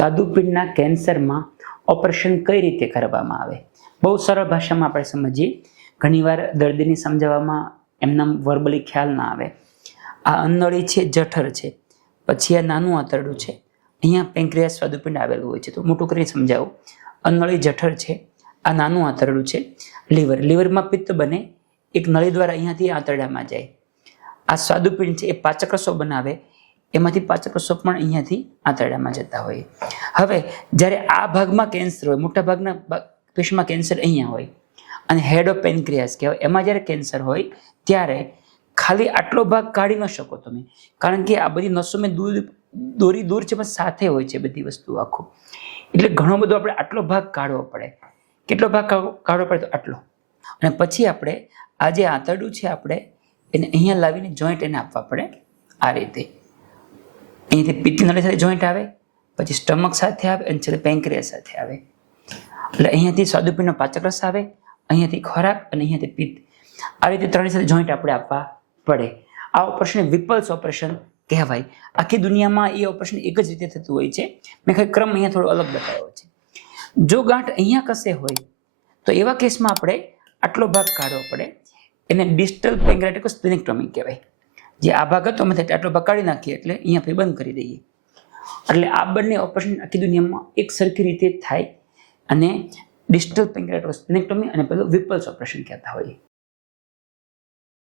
સ્વાદુપિંડના કેન્સરમાં operation કઈ રીતે કરવામાં આવે? બહુ સરળ ભાષામાં આપણે સમજીએ. ઘણીવાર દર્દીને સમજાવવામાં એમના વર્બલી ખ્યાલ ના આવે. આ અંનળી છે, જઠર છે, પછી આ નાનું આંતરડું છે, અહીંયા પેન્ક્રિયાસ સ્વાદુપિંડ આવેલું હોય છે. તો મોટું કરીને સમજાવું. અંનળી જઠર છે, આ નાનું આંતરડું છે, લીવરમાં પિત્ત બને, એક નળી દ્વારા અહીંયાથી આંતરડામાં જાય. આ સ્વાદુપિંડ છે એ પાચક રસો બનાવે, એમાંથી પાચક રસો પણ અહીંયાથી આંતરડામાં જતા હોય. હવે જ્યારે આ ભાગમાં કેન્સર હોય, મોટા ભાગના પેશમાં કેન્સર અહીંયા હોય અને હેડ ઓફ પેન્ક્રિયાસ કહેવાય, એમાં જ્યારે કેન્સર હોય ત્યારે ખાલી આટલો ભાગ કાઢી ન શકો તમે, કારણ કે આ બધી નસો મેં દોરી દૂર છે, પણ સાથે હોય છે બધી વસ્તુ આખું. એટલે ઘણો બધો આપણે આટલો ભાગ કાઢવો પડે. કેટલો ભાગ કાઢવો પડે? તો આટલો. અને પછી આપણે આ જે આંતરડું છે આપણે એને અહીંયા લાવીને જોઈન્ટ એને આપવા પડે. આ રીતે અહીંયાથી પિત્ત નળી સાથે જોઈન્ટ આવે, પછી સ્ટમક સાથે આવે અને છેલ્લે પેન્ક્રિયાસ સાથે આવે. એટલે અહીંયાથી સ્વાદુપિંડનો પાચક રસ આવે, અહીંયાથી ખોરાક અને અહીંયાથી પિત્ત. આ રીતે ત્રણેય સાથે જોઈન્ટ આપણે આપવા પડે. આ ઓપરેશન વિપલ્સ ઓપરેશન કહેવાય. આખી દુનિયામાં એ ઓપરેશન એક જ રીતે થતું હોય છે. મેં ખાલી ક્રમ અહીંયા થોડો અલગ બતાવ્યો છે. જો ગાંઠ અહીંયા કસે હોય તો એવા કેસમાં આપણે આટલો ભાગ કાઢવો પડે. એને ડિસ્ટલ પેન્ક્રિયાટિક સ્પ્લેનેક્ટોમી કહેવાય. જે આ ભાગ હતો અમે આટલો ભાગ કાઢી નાખીએ એટલે અહીંયા બંધ કરી દઈએ. એટલે આ બંને ઓપરેશન આખી દુનિયામાં એક સરખી રીતે થાય અને ડિસ્ટલ પેન્ક્રિયાટિક સ્પ્લેનેક્ટોમી અને પેલું વિપલ્સ ઓપરેશન કહેતા હોય.